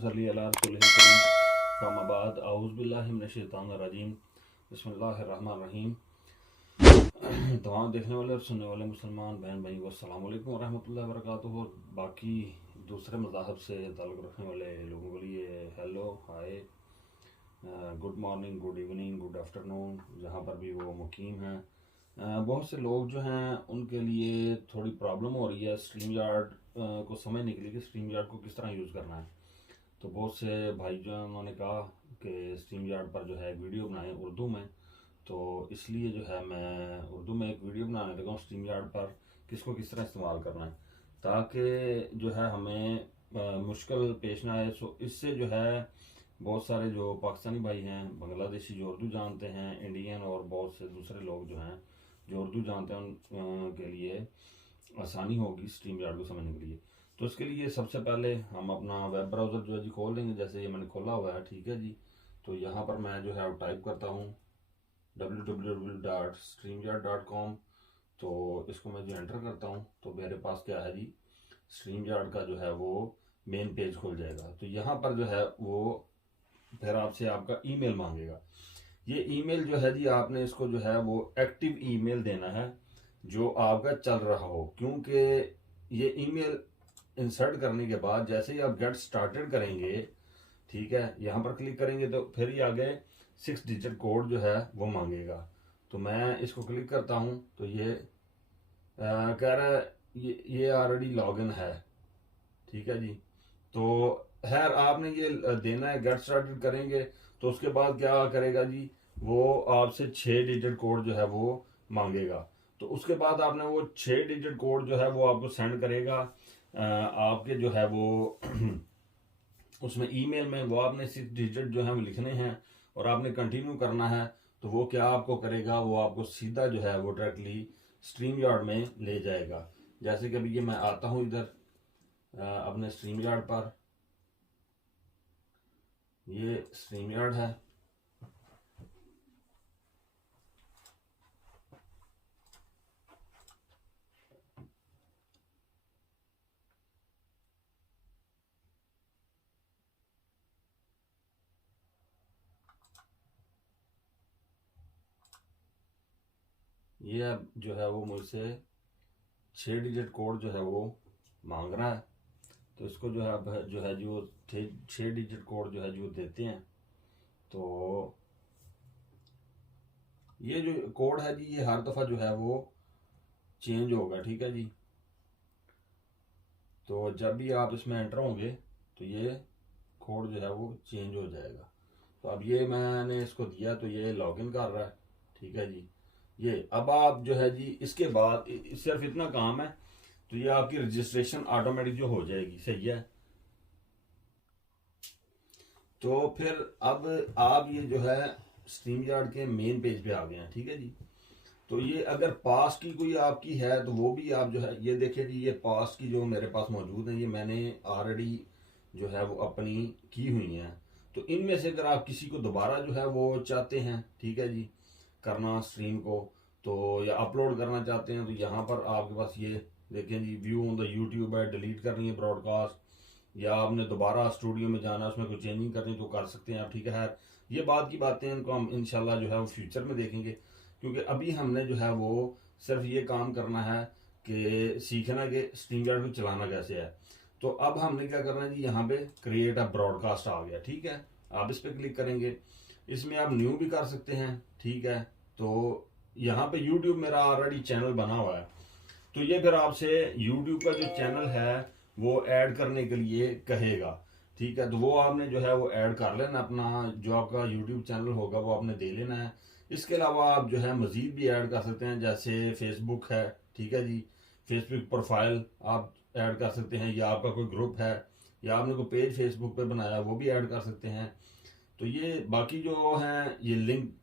सल्ली अला रसूलिल करीम व बाद औज़ु बिल्लाहि मिनश शैतानिर रजीम बिस्मिल्लाहिर रहमानिर रहीम। तमाम देखने वाले और सुनने वाले मुसलमान बहन भाई अस्सलाम वालेकुम व रहमतुल्लाहि व बरकातुहू। बाकी दूसरे मज़ाहब से ताल्लुक़ रखने वाले लोगों के लिए hello hi, good morning, good evening, good afternoon, जहाँ पर भी वो मुकीम हैं। बहुत से लोग जो हैं उनके लिए थोड़ी प्रॉब्लम हो रही है स्ट्रीम यार्ड को समझने के लिए कि स्ट्रीम यार्ड को किस तरह यूज़ करना है। तो बहुत से भाई जो हैं उन्होंने कहा कि स्ट्रीम यार्ड पर जो है वीडियो बनाएं उर्दू में, तो इसलिए जो है मैं उर्दू में एक वीडियो बनाने लगा हूँ स्ट्रीम यार्ड पर किसको किस तरह इस्तेमाल करना है, ताकि जो है हमें मुश्किल पेश ना आए। सो इससे जो है बहुत सारे जो पाकिस्तानी भाई हैं, बांग्लादेशी जो उर्दू जानते हैं, इंडियन और बहुत से दूसरे लोग जो हैं जो उर्दू जानते हैं उन के लिए आसानी होगी स्ट्रीम यार्ड को समझने के लिए। तो इसके लिए सबसे पहले हम अपना वेब ब्राउज़र जो है जी खोल लेंगे। जैसे ये मैंने खोला हुआ है, ठीक है जी। तो यहाँ पर मैं जो है टाइप करता हूँ www.streamyard.com। तो इसको मैं जो एंटर करता हूँ तो मेरे पास क्या है जी, स्ट्रीम यार्ड का जो है वो मेन पेज खुल जाएगा। तो यहाँ पर जो है वो फिर आपसे आपका ईमेल मांगेगा। ये ईमेल जो है जी आपने इसको जो है वो एक्टिव ईमेल देना है जो आपका चल रहा हो, क्योंकि ये ईमेल इंसर्ट करने के बाद जैसे ही आप गेट स्टार्टेड करेंगे, ठीक है, यहाँ पर क्लिक करेंगे तो फिर ही आगे 6 डिजिट कोड जो है वो मांगेगा। तो मैं इसको क्लिक करता हूँ तो ये कह रहा है ये ऑलरेडी लॉगिन है, ठीक है जी। तो खैर आपने ये देना है, गेट स्टार्टेड करेंगे तो उसके बाद क्या करेगा जी, वो आपसे 6 डिजिट कोड जो है वो मांगेगा। तो उसके बाद आपने वो 6 डिजिट कोड जो है वो आपको सेंड करेगा। आपके जो है वो उसमें ईमेल में वो आपने 6 डिजिट जो है वो लिखने हैं और आपने कंटिन्यू करना है। तो वो क्या आपको करेगा, वो आपको सीधा जो है वो डायरेक्टली स्ट्रीम यार्ड में ले जाएगा। जैसे कि अभी ये मैं आता हूँ इधर अपने स्ट्रीम यार्ड पर, ये स्ट्रीम यार्ड है। ये अब जो है वो मुझसे 6 डिजिट कोड जो है वो मांग रहा है। तो इसको जो है अब जो है जो 6 डिजिट कोड जो है जो देते हैं। तो ये जो कोड है जी ये हर दफ़ा जो है वो चेंज होगा, ठीक है जी। तो जब भी आप इसमें एंटर होंगे तो ये कोड जो है वो चेंज हो जाएगा। तो अब ये मैंने इसको दिया तो ये लॉगिन कर रहा है, ठीक है जी। ये अब आप जो है जी इसके बाद सिर्फ इतना काम है तो ये आपकी रजिस्ट्रेशन ऑटोमेटिक जो हो जाएगी, सही है। तो फिर अब आप ये जो है स्ट्रीम यार्ड के मेन पेज पे आ गए हैं, ठीक है जी। तो ये अगर पास की कोई आपकी है तो वो भी आप जो है ये देखिए जी, ये पास की जो मेरे पास मौजूद है ये मैंने ऑलरेडी जो है वो अपनी की हुई हैं। तो इनमें से अगर आप किसी को दोबारा जो है वो चाहते हैं, ठीक है जी, करना स्ट्रीम को, तो या अपलोड करना चाहते हैं तो यहाँ पर आपके पास ये देखें जी, व्यू ऑन द यूट्यूब है, डिलीट करनी है ब्रॉडकास्ट, या आपने दोबारा स्टूडियो में जाना उसमें कोई चेंजिंग करनी तो कर सकते हैं आप, ठीक है। ये बात की बातें इनको हम इंशाल्लाह जो है वो फ्यूचर में देखेंगे, क्योंकि अभी हमने जो है वो सिर्फ ये काम करना है कि सीखना कि स्ट्रीम यार्ड को चलाना कैसे है। तो अब हमने क्या करना है जी, यहाँ पे क्रिएट अ ब्रॉडकास्ट आ गया, ठीक है। आप इस पर क्लिक करेंगे, इसमें आप न्यू भी कर सकते हैं, ठीक है। तो यहाँ पे यूट्यूब मेरा ऑलरेडी चैनल बना हुआ है, तो ये फिर आपसे यूट्यूब का जो चैनल है वो ऐड करने के लिए कहेगा, ठीक है। तो वो आपने जो है वो ऐड कर लेना, अपना जो आपका यूट्यूब चैनल होगा वो आपने दे लेना है। इसके अलावा आप जो है मज़ीद भी ऐड कर सकते हैं, जैसे फेसबुक है, ठीक है जी, फेसबुक प्रोफाइल आप ऐड कर सकते हैं, या आपका कोई ग्रुप है या आपने कोई पेज फेसबुक पे बनाया वो भी ऐड कर सकते हैं। तो ये बाकी जो हैं ये लिंक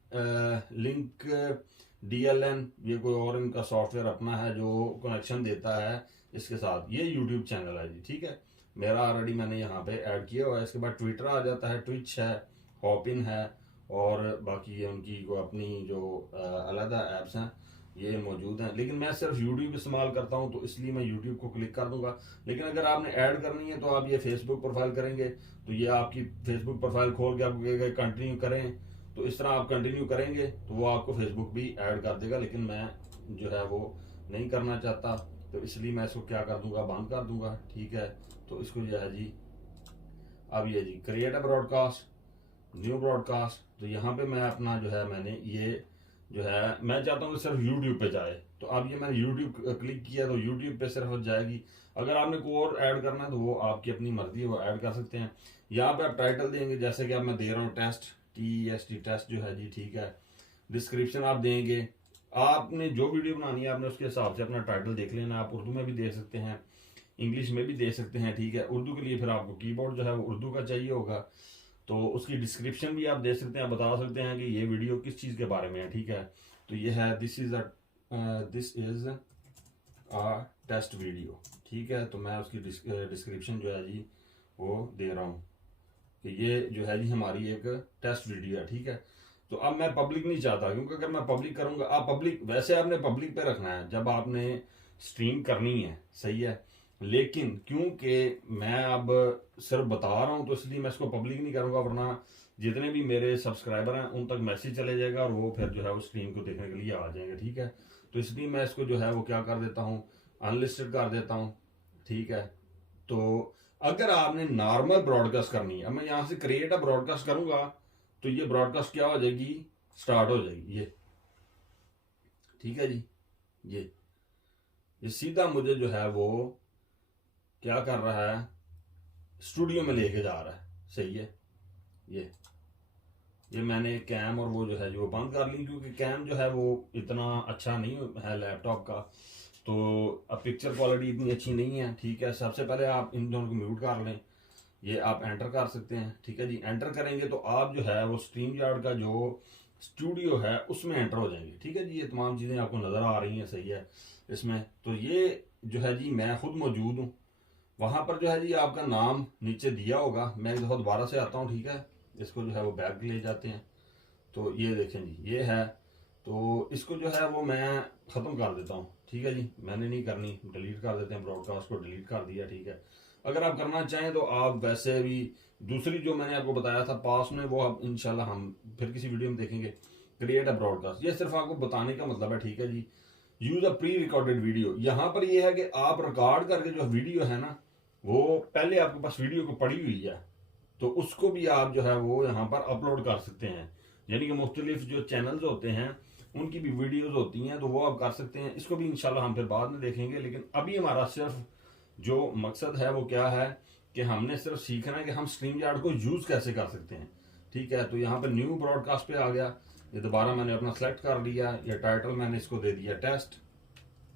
DLN, ये कोई और इनका सॉफ्टवेयर अपना है जो कनेक्शन देता है इसके साथ। ये यूट्यूब चैनल है जी, ठीक है, मेरा ऑलरेडी मैंने यहाँ पे ऐड किया हुआ है। इसके बाद ट्विटर आ जाता है, ट्विच है, हॉपिन है, और बाकी ये उनकी को अपनी जो अलग ऐप्स हैं ये मौजूद हैं, लेकिन मैं सिर्फ यूट्यूब इस्तेमाल करता हूं तो इसलिए मैं यूट्यूब को क्लिक कर दूंगा। लेकिन अगर आपने ऐड करनी है तो आप ये फेसबुक प्रोफाइल करेंगे तो ये आपकी फेसबुक प्रोफाइल खोल के आपको कहेगा कंटिन्यू करें, तो इस तरह आप कंटिन्यू करेंगे तो वो आपको फेसबुक भी ऐड कर देगा। लेकिन मैं जो है वो नहीं करना चाहता, तो इसलिए मैं इसको क्या कर दूंगा, बंद कर दूंगा। ठीक है, तो इसको जो है जी, अब ये जी create a broadcast, new broadcast, तो यहाँ पे मैं अपना जो है मैंने ये जो है मैं चाहता हूँ कि सिर्फ यूट्यूब पे जाए, तो अब ये मैंने यूट्यूब क्लिक किया तो यूट्यूब पे सिर्फ जाएगी। अगर आपने कोई और ऐड करना है तो वो आपकी अपनी मर्जी है, वो ऐड कर सकते हैं। यहाँ पे आप टाइटल देंगे, जैसे कि अब मैं दे रहा हूँ टेस्ट, TEST टेस्ट जो है जी, ठीक है। डिस्क्रिप्शन आप देंगे, आपने जो वीडियो बनानी है आपने उसके हिसाब से अपना टाइटल देख लेना। आप उर्दू में भी दे सकते हैं, इंग्लिश में भी दे सकते हैं, ठीक है। उर्दू के लिए फिर आपको कीबोर्ड जो है वो उर्दू का चाहिए होगा, तो उसकी डिस्क्रिप्शन भी आप दे सकते हैं, आप बता सकते हैं कि ये वीडियो किस चीज़ के बारे में है, ठीक है। तो ये है this is a test video, ठीक है। तो मैं उसकी डिस्क्रिप्शन जो है जी वो दे रहा हूँ कि ये जो है जी हमारी एक टेस्ट वीडियो है, ठीक है। तो अब मैं पब्लिक नहीं चाहता, क्योंकि अगर मैं पब्लिक करूंगा, आप पब्लिक वैसे आपने पब्लिक पे रखना है जब आपने स्ट्रीम करनी है, सही है। लेकिन क्योंकि मैं अब सिर्फ बता रहा हूं तो इसलिए मैं इसको पब्लिक नहीं करूंगा, वरना जितने भी मेरे सब्सक्राइबर हैं उन तक मैसेज चले जाएगा और वो फिर जो है वो स्ट्रीम को देखने के लिए आ जाएंगे, ठीक है। तो इसलिए मैं इसको जो है वो क्या कर देता हूँ, अनलिस्टेड कर देता हूँ, ठीक है। तो अगर आपने नॉर्मल ब्रॉडकास्ट करनी है, अब मैं यहाँ से क्रिएट अ ब्रॉडकास्ट करूंगा तो ये ब्रॉडकास्ट क्या हो जाएगी, स्टार्ट हो जाएगी ये, ठीक है जी। ये सीधा मुझे जो है वो क्या कर रहा है, स्टूडियो में लेके जा रहा है, सही है। ये मैंने कैम और वो जो है जो बंद कर ली, क्योंकि कैम जो है वो इतना अच्छा नहीं है लैपटॉप का, तो अब पिक्चर क्वालिटी इतनी अच्छी नहीं है, ठीक है। सबसे पहले आप इन दोनों को म्यूट कर लें, ये आप एंटर कर सकते हैं, ठीक है जी। एंटर करेंगे तो आप जो है वो स्ट्रीम यार्ड का जो स्टूडियो है उसमें एंटर हो जाएंगे, ठीक है जी। ये तमाम चीज़ें आपको नज़र आ रही हैं, सही है इसमें। तो ये जो है जी मैं खुद मौजूद हूँ वहां पर, जो है जी आपका नाम नीचे दिया होगा। मैं एक दफ़ा दोबारा से आता हूँ, ठीक है। इसको जो है वो बैक ले जाते हैं, तो ये देखें जी ये है। तो इसको जो है वो मैं ख़त्म कर देता हूँ, ठीक है जी। मैंने नहीं करनी, डिलीट कर देते हैं, ब्रॉडकास्ट को डिलीट कर दिया, ठीक है। अगर आप करना चाहें तो आप वैसे भी दूसरी जो मैंने आपको बताया था पास में, वो अब इंशाल्लाह हम फिर किसी वीडियो में देखेंगे। क्रिएट अ ब्रॉडकास्ट, ये सिर्फ आपको बताने का मतलब है, ठीक है जी। Use a pre recorded video, यहाँ पर ये है कि आप रिकॉर्ड करके जो वीडियो है ना, वो पहले आपके पास वीडियो को पड़ी हुई है, तो उसको भी आप जो है वो यहाँ पर अपलोड कर सकते हैं। यानी कि मुख्तलिफ जो चैनल्स होते हैं उनकी भी वीडियोस होती हैं, तो वो आप कर सकते हैं। इसको भी इंशाल्लाह हम फिर बाद में देखेंगे, लेकिन अभी हमारा सिर्फ जो मकसद है वो क्या है कि हमने सिर्फ सीखना है कि हम स्ट्रीम यार्ड को यूज कैसे कर सकते हैं, ठीक है। तो यहाँ पर न्यू ब्रॉडकास्ट पे आ गया, ये दोबारा मैंने अपना सेलेक्ट कर लिया, ये टाइटल मैंने इसको दे दिया टेस्ट,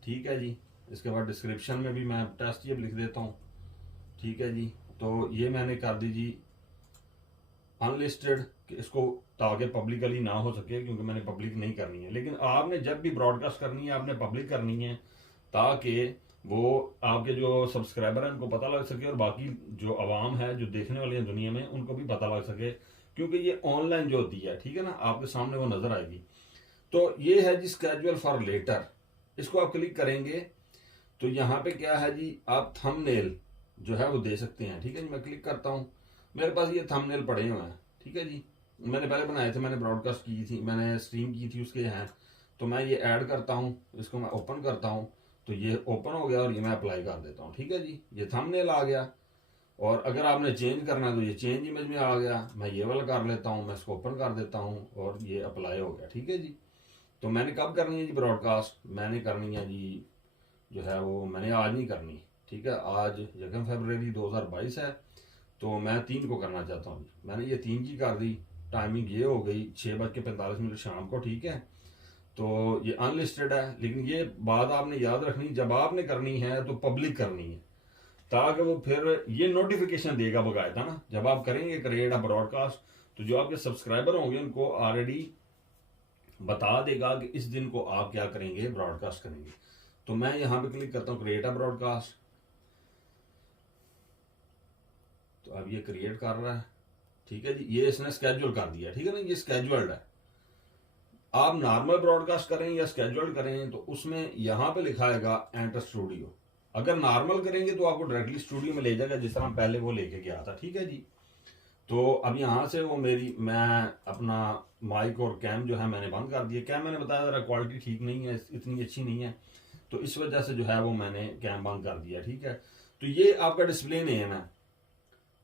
ठीक है जी। इसके बाद डिस्क्रिप्शन में भी मैं टेस्ट ये लिख देता हूँ, ठीक है जी। तो ये मैंने कर दी जी अनलिस्टेड, इसको ताकि पब्लिकली ना हो सके, क्योंकि मैंने पब्लिक नहीं करनी है। लेकिन आपने जब भी ब्रॉडकास्ट करनी है आपने पब्लिक करनी है, ताकि वो आपके जो सब्सक्राइबर हैं उनको पता लग सके और बाकी जो आवाम है जो देखने वाली है दुनिया में उनको भी पता लग सके, क्योंकि ये ऑनलाइन जो होती है, ठीक है ना, आपके सामने वो नजर आएगी। तो ये है जी स्केड्यूल फॉर लेटर, इसको आप क्लिक करेंगे तो यहाँ पे क्या है जी, आप थंबनेल जो है वो दे सकते हैं, ठीक है जी। मैं क्लिक करता हूँ, मेरे पास ये थंबनेल पड़े हुए हैं, ठीक है जी। मैंने पहले बनाए थे, मैंने ब्रॉडकास्ट की थी, मैंने स्ट्रीम की थी, उसके हैं। तो मैं ये ऐड करता हूँ, इसको मैं ओपन करता हूँ, तो ये ओपन हो गया और ये मैं अप्लाई कर देता हूँ, ठीक है जी। ये थंबनेल आ गया, और अगर आपने चेंज करना है तो ये चेंज इमेज में आ गया। मैं ये वाला कर लेता हूँ, मैं इसको ओपन कर देता हूँ और ये अप्लाई हो गया, ठीक है जी। तो मैंने कब करनी है जी ब्रॉडकास्ट, मैंने करनी है जी जो है वो मैंने आज नहीं करनी, ठीक है। आज 1 फरवरी 2022 है, तो मैं 3 को करना चाहता हूँ। मैंने ये 3 की कर दी, टाइमिंग ये हो गई 6:45 शाम को, ठीक है। तो ये अनलिस्टेड है, लेकिन ये बात आपने याद रखनी, जब आपने करनी है तो पब्लिक करनी है, ताकि वो फिर ये नोटिफिकेशन देगा बकायदा ना, जब आप करेंगे क्रिएट अ ब्रॉडकास्ट, तो जो आपके सब्सक्राइबर होंगे उनको ऑलरेडी बता देगा कि इस दिन को आप क्या करेंगे, ब्रॉडकास्ट करेंगे। तो मैं यहाँ पे क्लिक करता हूँ क्रिएट अ ब्रॉडकास्ट, तो अब ये क्रिएट कर रहा है, ठीक है जी। ये इसने स्केड्यूल कर दिया, ठीक है ना, ये स्केड्यूल्ड है। आप नॉर्मल ब्रॉडकास्ट करें या स्केड्यूल्ड करें तो उसमें यहां पे लिखा आएगा एंटर स्टूडियो। अगर नॉर्मल करेंगे तो आपको डायरेक्टली स्टूडियो में ले जाएगा, जिस तरह पहले वो लेके गया था। ठीक है जी। तो अब यहाँ से वो मैं अपना माइक और कैम जो है मैंने बंद कर दिया। कैम मैंने बताया जरा क्वालिटी ठीक नहीं है, इतनी अच्छी नहीं है, तो इस वजह से जो है वो मैंने कैम बंद कर दिया। ठीक है। तो ये आपका डिस्प्ले नेम है,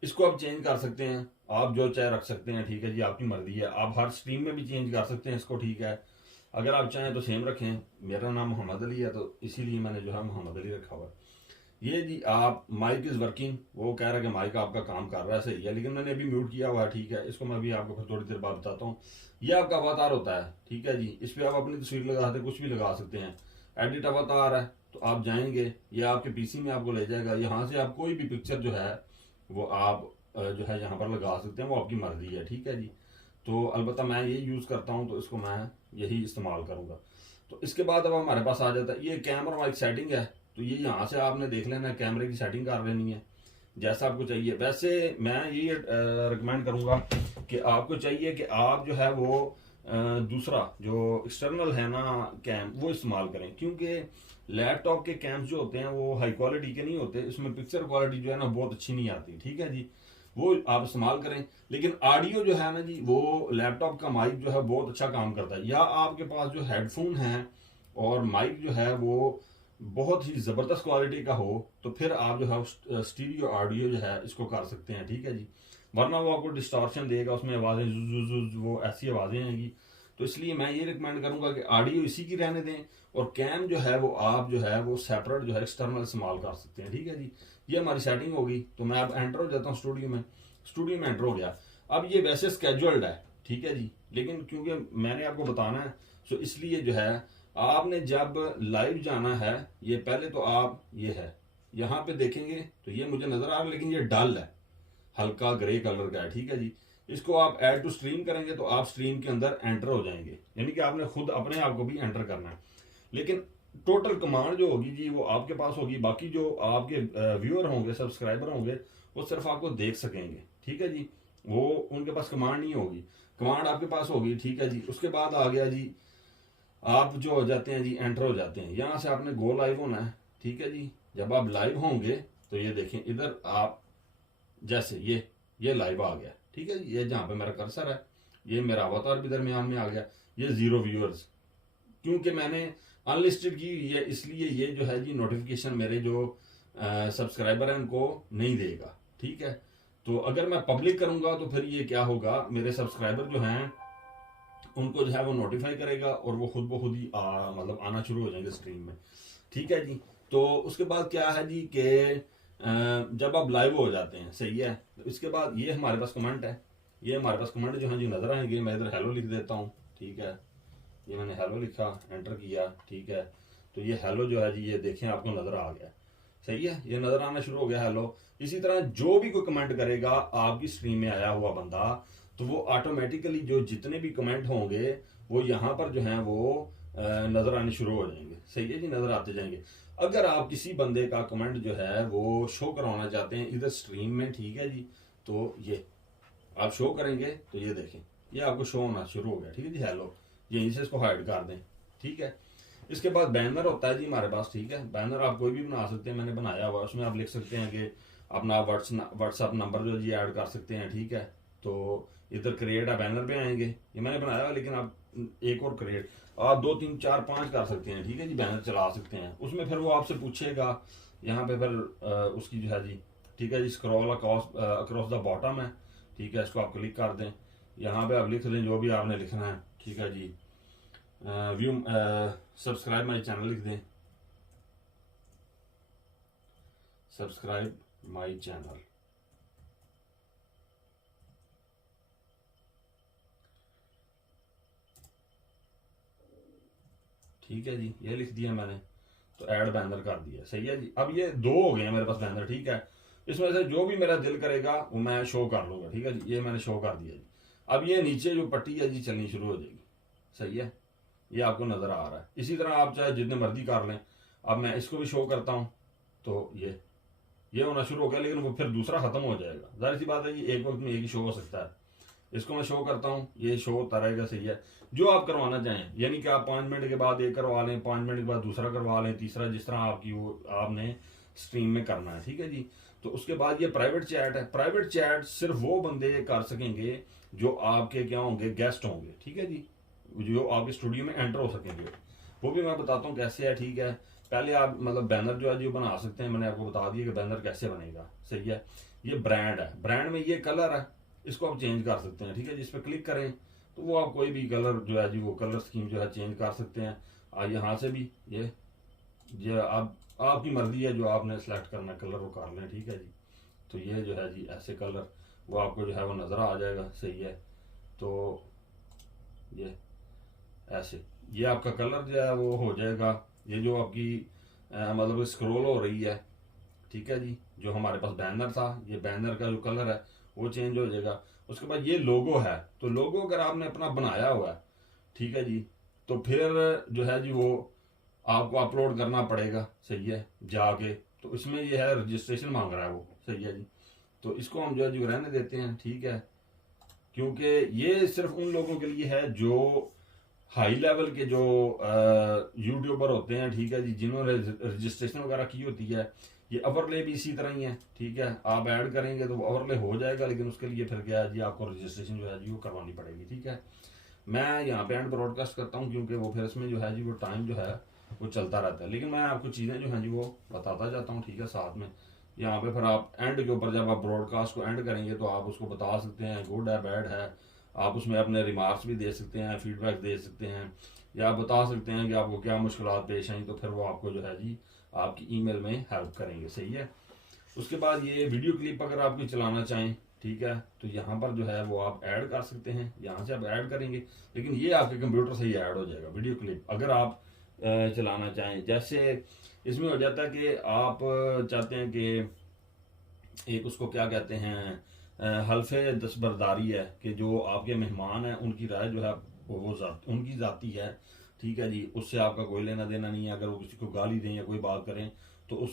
इसको आप चेंज कर सकते हैं, आप जो चाहे रख सकते हैं। ठीक है जी, आपकी मर्जी है। आप हर स्ट्रीम में भी चेंज कर सकते हैं इसको। ठीक है। अगर आप चाहें तो सेम रखें। मेरा नाम मोहम्मद अली है तो इसीलिए मैंने जो है मोहम्मद अली रखा हुआ है। ये जी आप माइक इज वर्किंग, वो कह रहा है कि माइक आपका काम कर रहा है, सही है, लेकिन मैंने अभी म्यूट किया हुआ है। ठीक है। इसको मैं भी आपको फिर थोड़ी देर बाद बताता हूँ। ये आपका अवतार होता है। ठीक है जी। इस पर आप अपनी तस्वीर लगा सकते हैं, कुछ भी लगा सकते हैं। एडिट अवतार है, तो आप जाएंगे, ये आपके पीसी में आपको ले जाएगा। यहाँ से आप कोई भी पिक्चर जो है वो आप जो है यहाँ पर लगा सकते हैं, वो आपकी मर्जी है। ठीक है जी। तो अलबत्ता मैं ये यूज़ करता हूँ तो इसको मैं यही इस्तेमाल करूँगा। तो इसके बाद अब हमारे पास आ जाता है ये कैमरा माइक सेटिंग है। तो ये यहाँ से आपने देख लेना है, कैमरे की सेटिंग कर लेनी है जैसा आपको चाहिए। वैसे मैं ये रिकमेंड करूँगा कि आपको चाहिए कि आप जो है वो दूसरा जो एक्सटर्नल है ना कैम, वो इस्तेमाल करें, क्योंकि लैपटॉप के कैम्स जो होते हैं वो हाई क्वालिटी के नहीं होते, इसमें पिक्चर क्वालिटी जो है ना बहुत अच्छी नहीं आती। ठीक है जी। वो आप इस्तेमाल करें। लेकिन ऑडियो जो है ना जी, वो लैपटॉप का माइक जो है बहुत अच्छा काम करता है। या आपके पास जो हेडफोन है और माइक जो है वो बहुत ही ज़बरदस्त क्वालिटी का हो, तो फिर आप जो है स्टीरियो ऑडियो जो है इसको कर सकते हैं। ठीक है जी। वरना वो आपको डिस्टॉर्शन देगा, उसमें आवाज़ें जुज वो ऐसी आवाज़ें आएंगी। तो इसलिए मैं ये रिकमेंड करूंगा कि ऑडियो इसी की रहने दें, और कैम जो है वो आप जो है वो सेपरेट जो है एक्सटर्नल इस्तेमाल कर सकते हैं। ठीक है जी। ये हमारी सेटिंग होगी। तो मैं अब एंटर हो जाता हूँ स्टूडियो में। स्टूडियो में एंटर हो गया। अब ये वैसे स्केड्यूल्ड है। ठीक है जी। लेकिन क्योंकि मैंने आपको बताना है, तो इसलिए जो है आपने जब लाइव जाना है, ये पहले तो आप ये है यहाँ पे देखेंगे तो ये मुझे नजर आ रहा है, लेकिन ये डल है, हल्का ग्रे कलर का है। ठीक है जी। इसको आप ऐड टू स्ट्रीम करेंगे तो आप स्ट्रीम के अंदर एंटर हो जाएंगे, यानी कि आपने खुद अपने आप को भी एंटर करना है। लेकिन टोटल कमांड जो होगी जी वो आपके पास होगी। बाकी जो आपके व्यूअर होंगे, सब्सक्राइबर होंगे, वो सिर्फ आपको देख सकेंगे। ठीक है जी। वो उनके पास कमांड नहीं होगी, कमांड आपके पास होगी। ठीक है जी। उसके बाद आ गया जी, आप जो हो जाते हैं जी एंटर हो जाते हैं। यहाँ से आपने गो लाइव होना है। ठीक है जी। जब आप लाइव होंगे तो ये देखें इधर आप, जैसे ये लाइव आ गया। ठीक है। ये जहाँ पे मेरा कर्सर है, ये मेरा अवतार भी दरमियान में आ गया। ये 0 व्यूअर्स, क्योंकि मैंने अनलिस्टेड की हुई है, इसलिए ये जो है जी नोटिफिकेशन मेरे जो सब्सक्राइबर हैं उनको नहीं देगा। ठीक है। तो अगर मैं पब्लिक करूंगा तो फिर ये क्या होगा, मेरे सब्सक्राइबर जो हैं उनको जो है वो नोटिफाई करेगा और वो खुद ब खुद ही मतलब आना शुरू हो जाएंगे स्क्रीन में। ठीक है जी। तो उसके बाद क्या है जी कि जब आप लाइव हो जाते हैं, सही है, तो इसके बाद ये हमारे पास कमेंट है। ये हमारे पास कमेंट जो है जी नजर आएंगे। मैं इधर हेलो लिख देता हूँ। ठीक है। ये मैंने हेलो लिखा, एंटर किया। ठीक है। तो ये हेलो जो है जी ये देखें आपको नजर आ गया, सही है, ये नजर आना शुरू हो गया हेलो। इसी तरह जो भी कोई कमेंट करेगा आपकी स्ट्रीम में आया हुआ बंदा, तो वो ऑटोमेटिकली जो जितने भी कमेंट होंगे वो यहाँ पर जो है वो नजर आने शुरू हो जाएंगे। सही है जी, नजर आते जाएंगे। अगर आप किसी बंदे का कमेंट जो है वो शो करवाना चाहते हैं इधर स्ट्रीम में, ठीक है जी, तो ये आप शो करेंगे तो ये देखें ये आपको शो होना शुरू हो गया। ठीक है जी, हेलो, यहीं से इसको हाइड कर दें। ठीक है। इसके बाद बैनर होता है जी हमारे पास। ठीक है। बैनर आप कोई भी बना सकते हैं, मैंने बनाया हुआ, उसमें आप लिख सकते हैं कि अपना व्हाट्सअप नंबर जो जी ऐड कर सकते हैं। ठीक है। तो इधर क्रिएट आप बैनर पे आएंगे, ये मैंने बनाया हुआ, लेकिन आप एक और क्रिएट आप 2 3 4 5 कर सकते हैं। ठीक है जी, बैनर चला सकते हैं। उसमें फिर वो आपसे पूछेगा यहाँ पे फिर उसकी जो है जी, ठीक है जी, स्क्रॉल अक्रॉस द बॉटम है। ठीक है। इसको आप क्लिक कर दें, यहाँ पे आप लिख दें जो भी आपने लिखना है। ठीक है जी। व्यू सब्सक्राइब माई चैनल लिख दें, सब्सक्राइब माई चैनल। ठीक है जी, ये लिख दिया मैंने, तो ऐड बैनर कर दिया। सही है जी। अब ये 2 हो गए हैं मेरे पास बैनर। ठीक है। इसमें से जो भी मेरा दिल करेगा वो मैं शो कर लूंगा। ठीक है जी, ये मैंने शो कर दिया जी। अब ये नीचे जो पट्टी है जी चलनी शुरू हो जाएगी। सही है, ये आपको नजर आ रहा है। इसी तरह आप चाहे जितने मर्जी कर लें। अब मैं इसको भी शो करता हूँ तो ये होना शुरू हो गया, लेकिन वो फिर दूसरा खत्म हो जाएगा। जाहिर सी बात है, ये एक वक्त में एक ही शो हो सकता है। इसको मैं शो करता हूँ, ये शो होता रहेगा, सही है। जो आप करवाना चाहें, यानी कि आप 5 मिनट के बाद एक करवा लें, 5 मिनट के बाद दूसरा करवा लें, तीसरा, जिस तरह आपकी वो आपने स्ट्रीम में करना है, ठीक है जी। तो उसके बाद ये प्राइवेट चैट है। प्राइवेट चैट सिर्फ वो बंदे कर सकेंगे जो आपके क्या होंगे, गेस्ट होंगे, ठीक है जी, जो आपके स्टूडियो में एंटर हो सकेंगे। वो भी मैं बताता हूँ कैसे है, ठीक है। पहले आप मतलब बैनर जो है जो बना सकते हैं, मैंने आपको बता दिया कि बैनर कैसे बनेगा, सही है। ये ब्रांड है, ब्रांड में ये कलर है, इसको आप चेंज कर सकते हैं, ठीक है। जिस पर क्लिक करें तो वो आप कोई भी कलर जो है जी, वो कलर स्कीम जो है चेंज कर सकते हैं। यहाँ से भी ये आप आपकी मर्जी है, जो आपने सेलेक्ट करना है कलर वो कर लें, ठीक है जी। तो ये जो है जी ऐसे कलर वो आपको जो है वो नज़र आ जाएगा, सही है। तो ये ऐसे ये आपका कलर जो है वो हो जाएगा। ये जो आपकी मतलब स्क्रॉल हो रही है, ठीक है जी, जो हमारे पास बैनर था, ये बैनर का जो कलर है वो चेंज हो जाएगा। उसके बाद ये लोगो है, तो लोगो अगर आपने अपना बनाया हुआ है, ठीक है जी, तो फिर जो है जी वो आपको अपलोड करना पड़ेगा, सही है, जाके। तो इसमें ये है रजिस्ट्रेशन मांग रहा है वो, सही है जी। तो इसको हम जो है जी रहने देते हैं, ठीक है, क्योंकि ये सिर्फ उन लोगों के लिए है जो हाई लेवल के जो यूट्यूबर होते हैं, ठीक है जी, जिन्होंने रजिस्ट्रेशन वगैरह की होती है। ये ओवरले भी इसी तरह ही है, ठीक है। आप ऐड करेंगे तो ओवरले हो जाएगा, लेकिन उसके लिए फिर क्या है जी, आपको रजिस्ट्रेशन जो है जी वो करवानी पड़ेगी, ठीक है। मैं यहाँ पे एंड ब्रॉडकास्ट करता हूँ, क्योंकि वो फिर इसमें जो है जी वो टाइम जो है वो चलता रहता है, लेकिन मैं आपको चीज़ें जो हैं जी वो बताता जाता हूँ, ठीक है, साथ में। यहाँ पे फिर आप एंड के ऊपर जब आप ब्रॉडकास्ट को एंड करेंगे तो आप उसको बता सकते हैं गुड है, बैड है। आप उसमें अपने रिमार्क्स भी दे सकते हैं, फीडबैक दे सकते हैं, या आप बता सकते हैं कि आपको क्या मुश्किलात पेश आई, तो फिर वो आपको जो है जी आपकी ईमेल में हेल्प करेंगे, सही है। उसके बाद ये वीडियो क्लिप अगर आप कोई चलाना चाहें, ठीक है, तो यहाँ पर जो है वो आप ऐड कर सकते हैं, यहाँ से आप ऐड करेंगे, लेकिन ये आपके कंप्यूटर से ही ऐड हो जाएगा वीडियो क्लिप अगर आप चलाना चाहें। जैसे इसमें हो जाता है कि आप चाहते हैं कि एक उसको क्या कहते हैं, हल्फे दस्तबरदारी है, कि जो आपके मेहमान हैं उनकी राय जो है उनकी जाती है, ठीक है जी, उससे आपका कोई लेना देना नहीं है। अगर वो किसी को गाली दें या कोई बात करें तो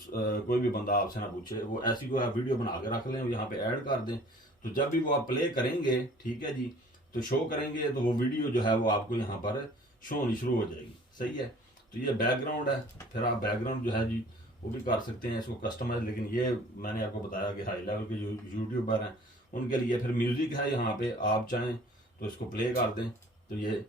कोई भी बंदा आपसे ना पूछे, वो ऐसी कोई आप वीडियो बना के रख लें, यहाँ पे ऐड कर दें, तो जब भी वो आप प्ले करेंगे, ठीक है जी, तो शो करेंगे तो वो वीडियो जो है वो आपको यहाँ पर शो होनी शुरू हो जाएगी, सही है। तो ये बैकग्राउंड है, फिर आप बैकग्राउंड जो है जी वो भी कर सकते हैं इसको कस्टमाइज, लेकिन ये मैंने आपको बताया कि हाई लेवल के जो यूट्यूबर हैं उनके लिए। फिर म्यूज़िक है यहाँ पे, आप चाहें तो इसको प्ले कर दें, तो ये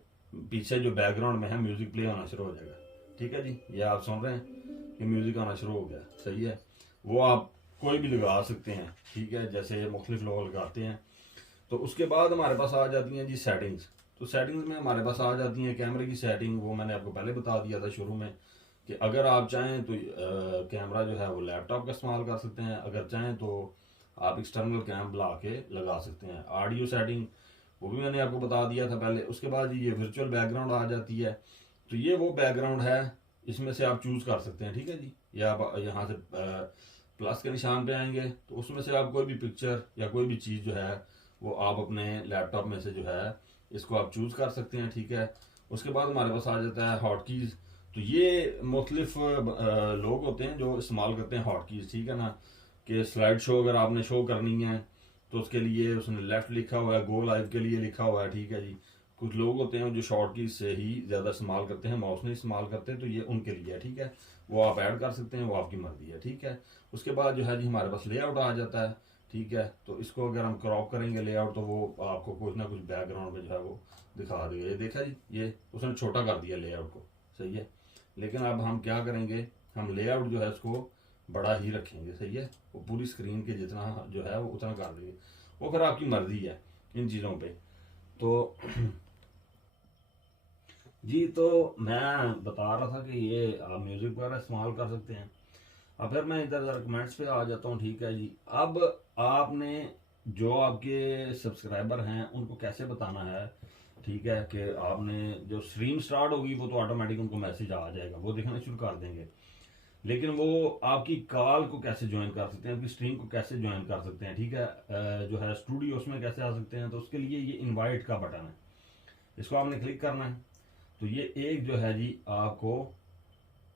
पीछे जो बैकग्राउंड में है म्यूज़िक प्ले होना शुरू हो जाएगा, ठीक है जी। ये आप सुन रहे हैं कि म्यूज़िक आना शुरू हो गया, सही है। वो आप कोई भी लगा सकते हैं, ठीक है, जैसे मुख्तलिफ लोग लगाते हैं। तो उसके बाद हमारे पास आ जाती हैं जी सेटिंग्स। तो सेटिंग्स में हमारे पास आ जाती हैं कैमरे की सेटिंग, वो मैंने आपको पहले बता दिया था शुरू में, कि अगर आप चाहें तो कैमरा जो है वो लैपटॉप का इस्तेमाल कर सकते हैं, अगर चाहें तो आप एक्सटर्नल कैम ला के लगा सकते हैं। ऑडियो सेटिंग वो भी मैंने आपको बता दिया था पहले। उसके बाद ये वर्चुअल बैकग्राउंड आ जाती है, तो ये वो बैकग्राउंड है, इसमें से आप चूज़ कर सकते हैं, ठीक है जी। या आप यहाँ से प्लस के निशान पे आएंगे तो उसमें से आप कोई भी पिक्चर या कोई भी चीज़ जो है वो आप अपने लैपटॉप में से जो है इसको आप चूज़ कर सकते हैं, ठीक है। उसके बाद हमारे पास आ जाता है हॉट कीज़। तो ये मुख्तलिफ लोग होते हैं जो इस्तेमाल करते हैं हॉट कीज़, ठीक है ना, कि स्लाइड शो अगर आपने शो करनी है तो उसके लिए उसने लेफ़्ट लिखा हुआ है, गो लाइव के लिए लिखा हुआ है, ठीक है जी। कुछ लोग होते हैं जो शॉर्ट कीज से ही ज़्यादा इस्तेमाल करते हैं, माउस नहीं इस्तेमाल करते, तो ये उनके लिए है, ठीक है। वो आप ऐड कर सकते हैं, वो आपकी मर्जी है, ठीक है। उसके बाद जो है जी हमारे पास लेआउट आ जाता है, ठीक है। तो इसको अगर हम क्रॉप करेंगे लेआउट तो वो आपको कुछ ना कुछ बैकग्राउंड में जो है वो दिखा देगा। ये देखा जी, ये उसने छोटा कर दिया लेआउट को, सही है। लेकिन अब हम क्या करेंगे, हम लेआउट जो है इसको बड़ा ही रखेंगे, सही है। वो पूरी स्क्रीन के जितना जो है वो उतना कर देंगे, वो फिर आपकी मर्जी है इन चीज़ों पे। तो जी, तो मैं बता रहा था कि ये आप म्यूज़िक वगैरह इस्तेमाल कर सकते हैं। अब फिर मैं इधर उधर कमेंट्स पे आ जाता हूँ, ठीक है जी। अब आपने जो आपके सब्सक्राइबर हैं उनको कैसे बताना है, ठीक है, कि आपने जो स्ट्रीम स्टार्ट होगी वो तो ऑटोमेटिक उनको मैसेज आ जाएगा, वो देखना शुरू कर देंगे। लेकिन वो आपकी कॉल को कैसे ज्वाइन कर सकते हैं, आपकी स्ट्रीम को कैसे ज्वाइन कर सकते हैं, ठीक है, जो है स्टूडियो उसमें कैसे आ सकते हैं, तो उसके लिए ये इनवाइट का बटन है, इसको आपने क्लिक करना है। तो ये एक जो है जी आपको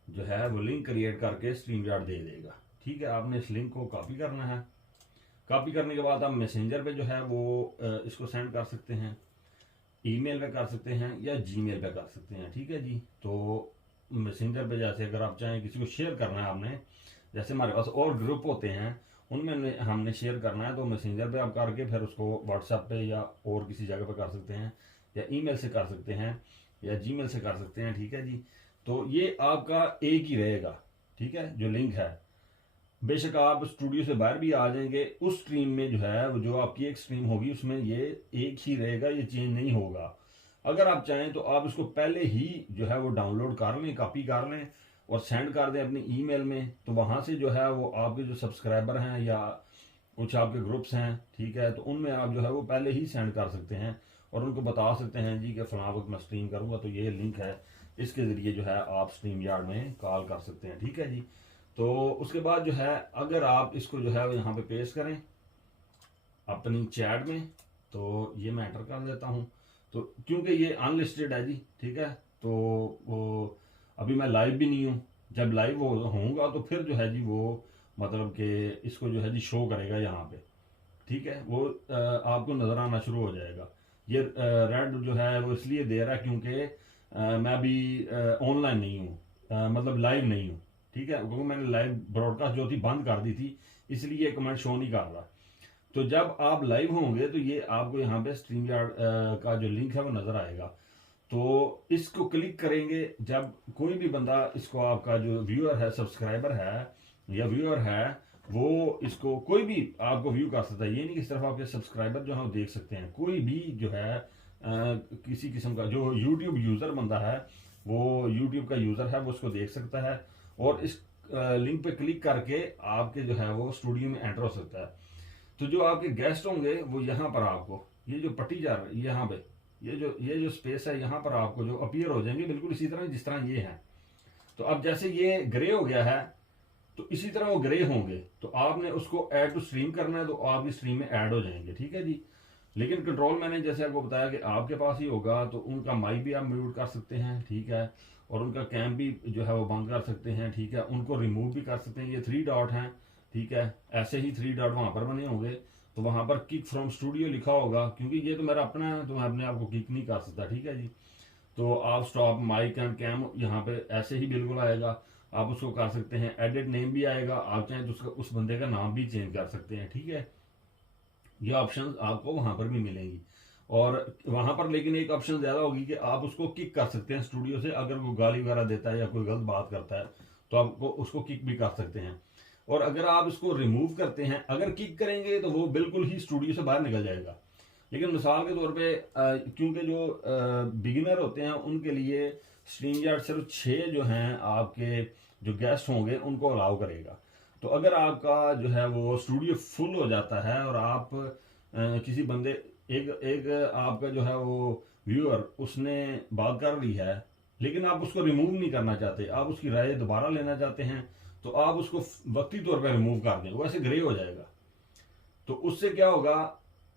जो है वो लिंक क्रिएट करके स्ट्रीम यार्ड दे देगा, ठीक है। आपने इस लिंक को कॉपी करना है, कॉपी करने के बाद आप मैसेंजर पे जो है वो इसको सेंड कर सकते हैं, ईमेल पे कर सकते हैं या जीमेल पे कर सकते हैं। ठीक है जी। तो मैसेंजर पे जैसे अगर आप चाहें किसी को शेयर करना है आपने, जैसे हमारे पास और ग्रुप होते हैं उनमें हमने शेयर करना है, तो मैसेंजर पे आप करके फिर उसको व्हाट्सएप पे या और किसी जगह पे कर सकते हैं, या ईमेल से कर सकते हैं, या जीमेल से कर सकते हैं। ठीक है जी। तो ये आपका एक ही रहेगा। ठीक है, जो लिंक है, बेशक आप स्टूडियो से बाहर भी आ जाएंगे, उस स्ट्रीम में जो है वो जो आपकी एक स्ट्रीम होगी उसमें ये एक ही रहेगा, ये चेंज नहीं होगा। अगर आप चाहें तो आप इसको पहले ही जो है वो डाउनलोड कर लें, कॉपी कर लें और सेंड कर दें अपनी ईमेल में, तो वहां से जो है वो आपके जो सब्सक्राइबर हैं या कुछ आपके ग्रुप्स हैं, ठीक है, तो उनमें आप जो है वो पहले ही सेंड कर सकते हैं और उनको बता सकते हैं जी कि फलां वक्त मैं स्ट्रीम करूंगा, तो ये लिंक है, इसके जरिए जो है आप स्ट्रीम यार्ड में कॉल कर सकते हैं। ठीक है जी। तो उसके बाद जो है अगर आप इसको जो है यहाँ पे पेस्ट करें अपनी चैट में, तो ये मैं एंटर कर देता हूँ। तो क्योंकि ये अनलिस्टेड है जी, ठीक है, तो वो अभी मैं लाइव भी नहीं हूँ, जब लाइव होऊंगा तो फिर जो है जी वो मतलब कि इसको जो है जी शो करेगा यहाँ पे। ठीक है, वो आपको नजर आना शुरू हो जाएगा। ये रेड जो है वो इसलिए दे रहा है क्योंकि मैं अभी ऑनलाइन नहीं हूँ, मतलब लाइव नहीं हूँ। ठीक है, क्योंकि मैंने लाइव ब्रॉडकास्ट जो थी बंद कर दी थी, इसलिए ये कमेंट शो नहीं कर रहा। तो जब आप लाइव होंगे तो ये आपको यहाँ पे स्ट्रीम यार्ड का जो लिंक है वो नजर आएगा। तो इसको क्लिक करेंगे, जब कोई भी बंदा इसको, आपका जो व्यूअर है, सब्सक्राइबर है या व्यूअर है, वो इसको कोई भी आपको व्यू कर सकता है। ये नहीं कि सिर्फ आपके सब्सक्राइबर जो है वो देख सकते हैं, कोई भी जो है किसी किस्म का जो यूट्यूब यूजर बंदा है, वो यूट्यूब का यूजर है, वो उसको देख सकता है और इस लिंक पे क्लिक करके आपके जो है वो स्टूडियो में एंटर हो सकता है। तो जो आपके गेस्ट होंगे वो यहाँ पर आपको ये जो पट्टी जा रही है यहाँ पे, ये जो स्पेस है यहाँ पर आपको जो अपीयर हो जाएंगे बिल्कुल इसी तरह जिस तरह ये है। तो अब जैसे ये ग्रे हो गया है तो इसी तरह वो ग्रे होंगे, तो आपने उसको ऐड टू स्ट्रीम करना है तो आपकी स्ट्रीम में ऐड हो जाएंगे। ठीक है जी। लेकिन कंट्रोल मैंने जैसे आपको बताया कि आपके पास ही होगा, तो उनका माइक भी आप म्यूट कर सकते हैं। ठीक है, और उनका कैम भी जो है वो बंद कर सकते हैं। ठीक है, उनको रिमूव भी कर सकते हैं। ये 3 डॉट हैं, ठीक है, ऐसे ही 3 डॉट वहां पर बने होंगे, तो वहां पर किक फ्रॉम स्टूडियो लिखा होगा, क्योंकि ये तो मेरा अपना है तो मैं अपने आप को किक नहीं कर सकता। ठीक है जी। तो आप स्टॉप माइक एंड कैम यहाँ पे ऐसे ही बिल्कुल आएगा, आप उसको कर सकते हैं। एडिट नेम भी आएगा, आप चाहें तो उसका उस बंदे का नाम भी चेंज कर सकते हैं। ठीक है, ये ऑप्शन आपको वहां पर भी मिलेंगी। और वहां पर लेकिन एक ऑप्शन ज्यादा होगी कि आप उसको किक कर सकते हैं स्टूडियो से, अगर वो गाली वगैरह देता है या कोई गलत बात करता है तो आपको उसको किक भी कर सकते हैं। और अगर आप इसको रिमूव करते हैं, अगर किक करेंगे तो वो बिल्कुल ही स्टूडियो से बाहर निकल जाएगा। लेकिन मिसाल के तौर पे क्योंकि जो बिगिनर होते हैं उनके लिए स्ट्रीम यार्ड सिर्फ 6 जो हैं आपके जो गेस्ट होंगे उनको अलाउ करेगा। तो अगर आपका जो है वो स्टूडियो फुल हो जाता है और आप किसी बंदे एक आपका जो है वो व्यूअर उसने बात कर ली है, लेकिन आप उसको रिमूव नहीं करना चाहते, आप उसकी राय दोबारा लेना चाहते हैं, तो आप उसको वक्ती तौर पर रिमूव कर दें, वो ऐसे ग्रे हो जाएगा। तो उससे क्या होगा,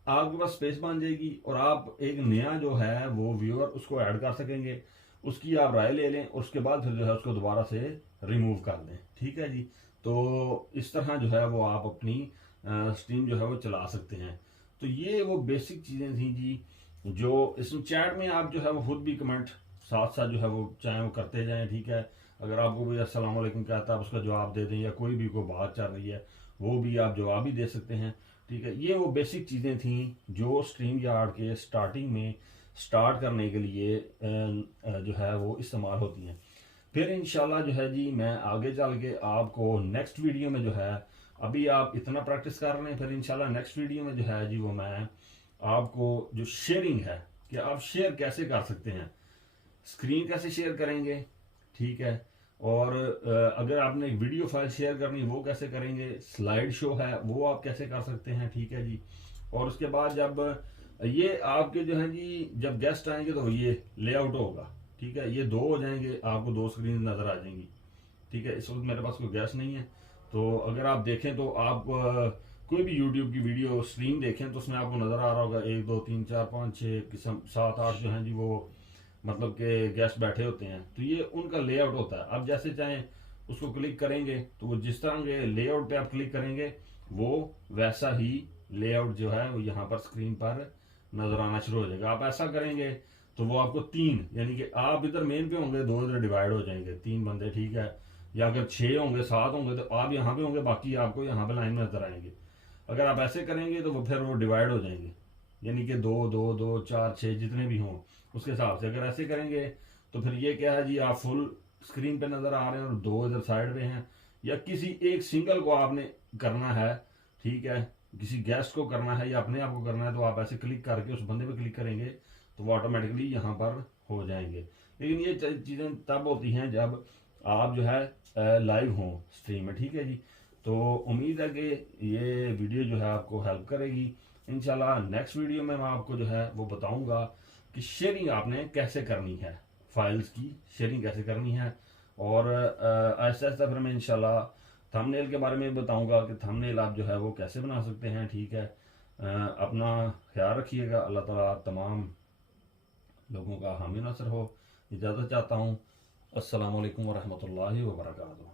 आपके पास स्पेस बन जाएगी और आप एक नया जो है वो व्यूअर उसको ऐड कर सकेंगे, उसकी आप राय ले लें और उसके बाद फिर जो है उसको दोबारा से रिमूव कर दें। ठीक है जी। तो इस तरह जो है वो आप अपनी स्ट्रीम जो है वो चला सकते हैं। तो ये वो बेसिक चीज़ें थी जी, जो इस चैट में आप जो है वो खुद भी कमेंट साथ साथ जो है वो चाहे वो करते जाएं। ठीक है, अगर आपको कोई अस्सलाम वालेकुम कहता है आप उसका जवाब दे दें, या कोई भी कोई बात चल रही है वो भी आप जवाब भी दे सकते हैं। ठीक है, ये वो बेसिक चीज़ें थी जो स्ट्रीम यार्ड के स्टार्टिंग में स्टार्ट करने के लिए जो है वो इस्तेमाल होती हैं। फिर इंशाल्लाह जो है जी मैं आगे चल के आपको नेक्स्ट वीडियो में जो है, अभी आप इतना प्रैक्टिस कर रहे हैं, फिर इंशाल्लाह नेक्स्ट वीडियो में जो है जी वो मैं आपको जो शेयरिंग है कि आप शेयर कैसे कर सकते हैं, स्क्रीन कैसे शेयर करेंगे, ठीक है, और अगर आपने एक वीडियो फाइल शेयर करनी वो कैसे करेंगे, स्लाइड शो है वो आप कैसे कर सकते हैं। ठीक है जी। और उसके बाद जब ये आपके जो है जी जब गेस्ट आएंगे तो ये लेआउट होगा। ठीक है, ये 2 हो जाएंगे, आपको 2 स्क्रीन नजर आ जाएंगी। ठीक है, इस वक्त मेरे पास कोई गेस्ट नहीं है, तो अगर आप देखें तो आप कोई भी यूट्यूब की वीडियो स्ट्रीम देखें तो उसमें आपको नजर आ रहा होगा 1 2 3 4 5 6 किस्म 7 8 जो है जी वो मतलब के गेस्ट बैठे होते हैं, तो ये उनका लेआउट होता है। आप जैसे चाहें उसको क्लिक करेंगे तो वो जिस तरह के लेआउट पे आप क्लिक करेंगे वो वैसा ही लेआउट जो है वो यहाँ पर स्क्रीन पर नजर आना शुरू हो जाएगा। आप ऐसा करेंगे तो वो आपको तीन, यानी कि आप इधर मेन पे होंगे, दो इधर डिवाइड हो जाएंगे, तीन बंदे, ठीक है। या अगर 6 होंगे, 7 होंगे तो आप यहाँ पे होंगे, बाकी आपको यहाँ पे लाइन में नजर आएंगे। अगर आप ऐसे करेंगे तो वो फिर वो डिवाइड हो जाएंगे, यानी कि 2 2 2 4 6 जितने भी हों उसके हिसाब से। अगर ऐसे करेंगे तो फिर ये क्या है जी, आप फुल स्क्रीन पे नजर आ रहे हैं और दो इधर साइड पे हैं। या किसी एक सिंगल को आपने करना है, ठीक है, किसी गेस्ट को करना है या अपने आप को करना है, तो आप ऐसे क्लिक करके उस बंदे पे क्लिक करेंगे तो वो ऑटोमेटिकली यहाँ पर हो जाएंगे। लेकिन ये चीज़ें तब होती हैं जब आप जो है लाइव हों स्ट्रीम में, ठीक है जी। तो उम्मीद है कि ये वीडियो जो है आपको हेल्प करेगी। इंशाल्लाह नेक्स्ट वीडियो में मैं आपको जो है वो बताऊंगा कि शेयरिंग आपने कैसे करनी है, फाइल्स की शेयरिंग कैसे करनी है। और ऐसा ऐसा फिर मैं इंशाल्लाह थंबनेल के बारे में बताऊंगा कि थंबनेल आप जो है वो कैसे बना सकते हैं, ठीक है। अपना ख्याल रखिएगा। अल्लाह ताला तमाम लोगों का हामी नासर हो। इजाज़त चाहता हूँ। अस्सलाम वालेकुम वरहमतुल्लाहि वबरकातुहू।